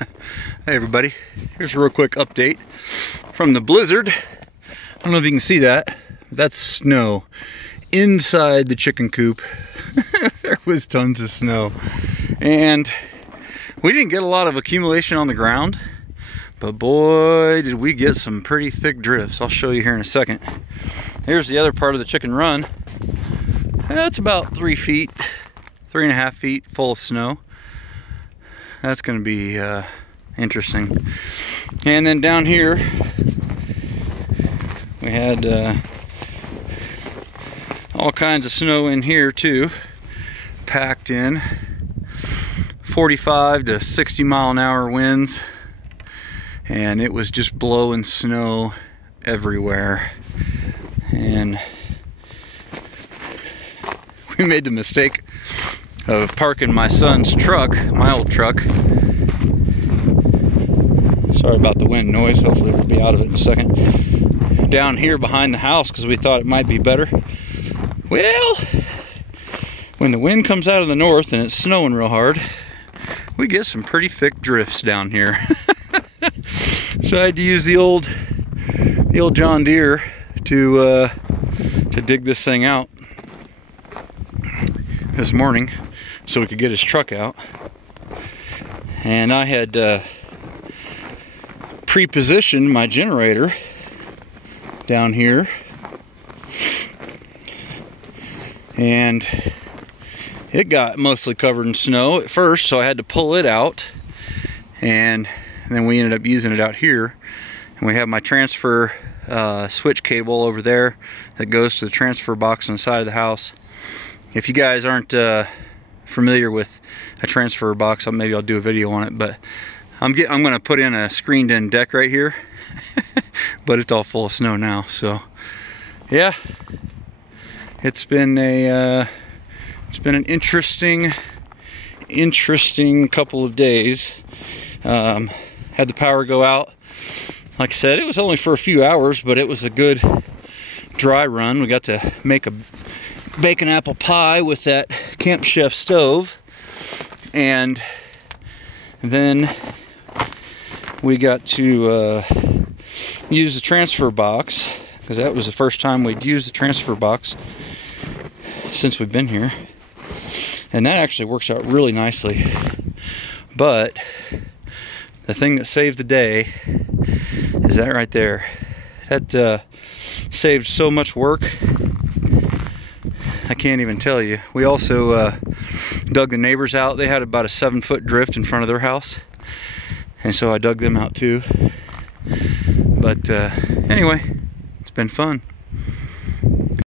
Hey everybody, here's a real quick update from the blizzard. I don't know if you can see that. That's snow inside the chicken coop. There was tons of snow. And we didn't get a lot of accumulation on the ground, but boy, did we get some pretty thick drifts. I'll show you here in a second. Here's the other part of the chicken run. That's about 3 feet, 3.5 feet full of snow. That's going to be interesting. And then down here we had all kinds of snow in here too, packed in. 45 to 60 mile an hour winds, and it was just blowing snow everywhere. And we made the mistake of parking my son's truck, my old truck. Sorry about the wind noise, hopefully we'll be out of it in a second. Down here behind the house because we thought it might be better. Well, when the wind comes out of the north and it's snowing real hard, we get some pretty thick drifts down here. So I had to use the old John Deere to dig this thing out this morning so we could get his truck out. And I had pre-positioned my generator down here, and it got mostly covered in snow at first, so I had to pull it out, and then we ended up using it out here. And we have my transfer switch cable over there that goes to the transfer box on the side of the house. If you guys aren't familiar with a transfer box, maybe I'll do a video on it, but I'm going to put in a screened in deck right here. But it's all full of snow now, so yeah, it's been an interesting couple of days. Had the power go out. Like I said, it was only for a few hours, but it was a good dry run. We got to make a bacon apple pie with that Camp Chef stove, and then we got to use the transfer box, because that was the first time we'd used the transfer box since we've been here, and that actually works out really nicely. But the thing that saved the day is that right there. That saved so much work, I can't even tell you. We also dug the neighbors out. They had about a 7-foot drift in front of their house, and so I dug them out too. But anyway, it's been fun.